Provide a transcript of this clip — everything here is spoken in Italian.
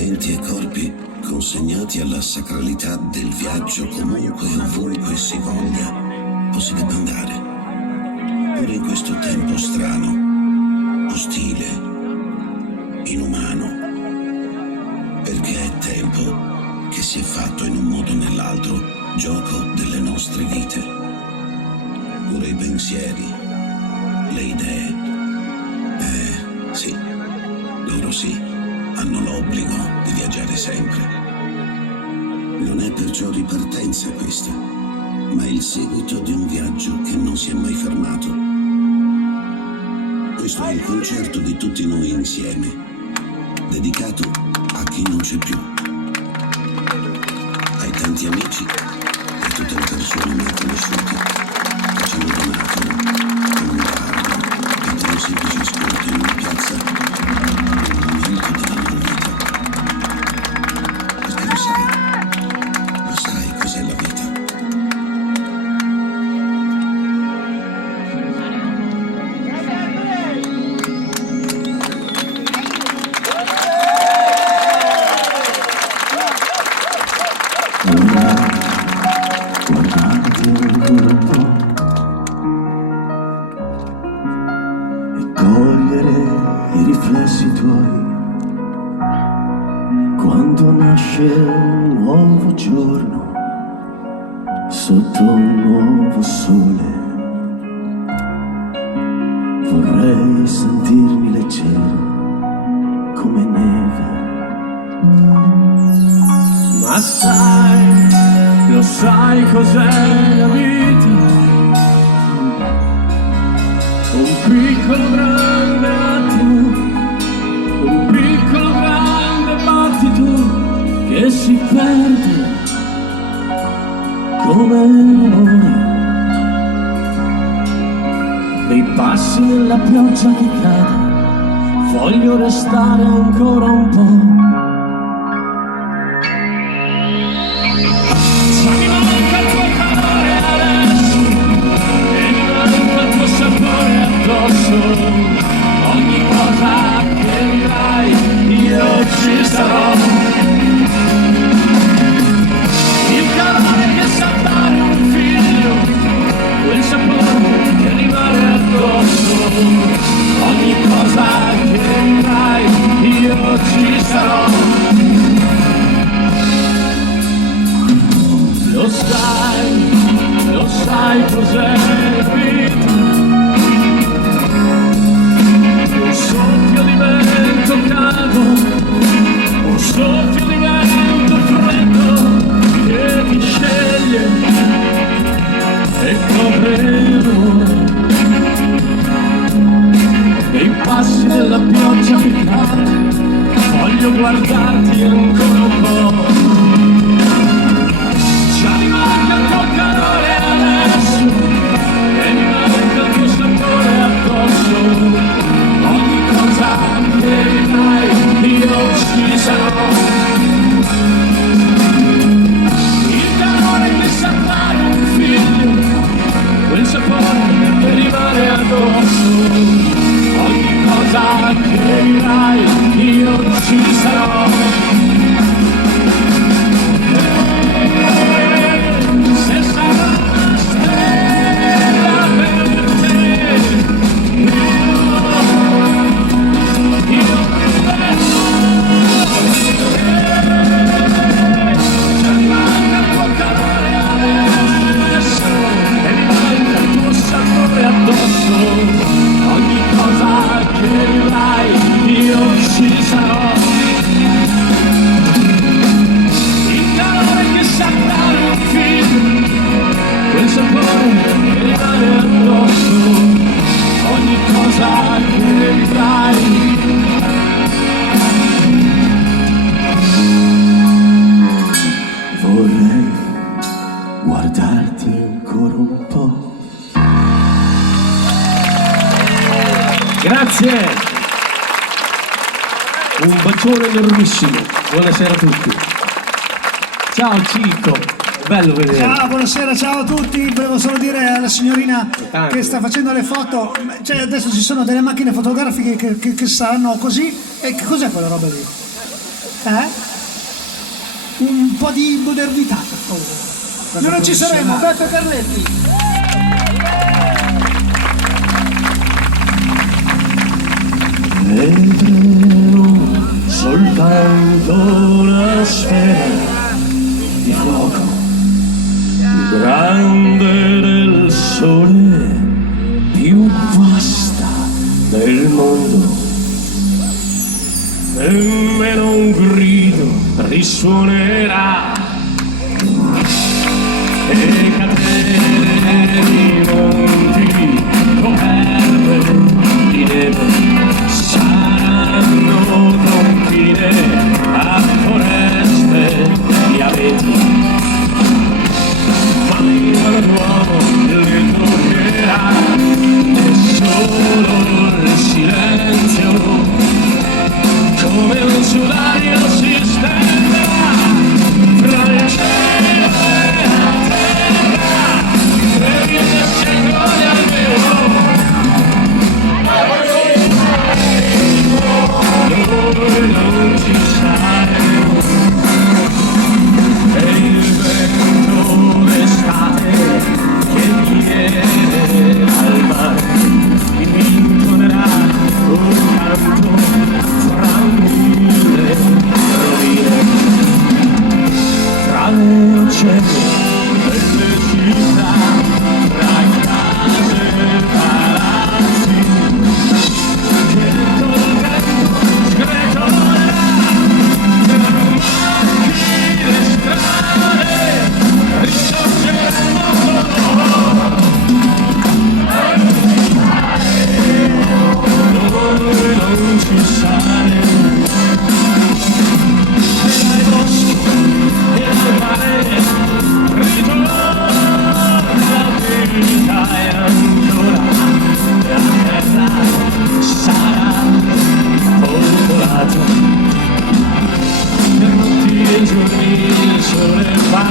menti e corpi consegnati alla sacralità del viaggio comunque e ovunque si voglia o si debba andare. Pure in questo tempo strano, ostile, inumano, perché è tempo che si è fatto in un modo o nell'altro gioco delle nostre vite. Pure i pensieri, le idee, sì, loro sì, hanno l'obbligo di viaggiare sempre. Non è perciò ripartenza questa, ma il seguito di un viaggio che non si è mai fermato. Questo è il concerto di tutti noi insieme, dedicato a chi non c'è più, ai tanti amici e a tutte le persone mai conosciute che ci hanno donato con un guardo e per un semplice ascolto in una piazza nel momento della loro vita. Perché lo sai cos'è la vita. Quando nasce un nuovo giorno sotto un nuovo sole, vorrei sentirmi leggero come neve. Ma sai, lo sai cos'è la vita? Un piccolo grande attimo, un piccolo grande battito che si perde come l'amore dei passi nella pioggia che cade. Voglio restare ancora un po'. Già mi manca il tuo calore adesso e mi manca il tuo sapore addosso. Ogni cosa che dirai io ci sarò. Il calore che sa dare un figlio, quel sapore che rimane addosso. Ogni cosa che dirai io ci sarò. Lo sai cos'è la vita? Un soffio di vento caldo, un soffio di vento freddo che ti sceglie e copre il rumore dei passi della pioggia che cade. Voglio guardarti ancora un po'. Già mi manca il tuo calore adesso e mi manca il tuo sapore addosso. Ogni cosa che dirai io ci sarò. Il calore che sa dare un figlio, quel sapore che rimane addosso. Ogni cosa che dirai io ci sarò. Se sarà una stella per te, io penso. Già mi manca il tuo calore adesso e mi manca il tuo sapore addosso. Ogni cosa che dirai io ci sarò. Il calore che sa dare un figlio, quel sapore che rimane addosso. Ogni cosa che dirai. Vorrei guardarti ancora un po'. Grazie! Un bacione enormissimo. Buonasera a tutti. Ciao Cico, bello vedere. Ciao, buonasera, ciao a tutti. Volevo solo dire alla signorina che sta facendo le foto, cioè adesso ci sono delle macchine fotografiche che saranno così. E che cos'è quella roba lì? Un po' di modernità, per favore. Noi non ci saremo, Beppe Carletti. Vedremo soltanto una sfera di fuoco, grande del sole, più vasta del mondo. Nemmeno un grido risuonerà e cadere i monti coperte di neve saranno confine a foreste di abeti. Mai l'uomo le toccherà e solo il silenzio come un sudario si stenderà fra il cielo e la terra e viene secoli al mio noi non ci saremo e il vento d'estate che viene dal mare mi intonerà un canto fra mille rovine, tra le oceani delle città, tra case e palazzi, che col tempo sgretolerà, tra macchine strade, risorgeremo noi non ci saremo. Dai boschi e dal mare ritorna la vita e ancora la terra sarà popolata per tutti i giorni il sole fa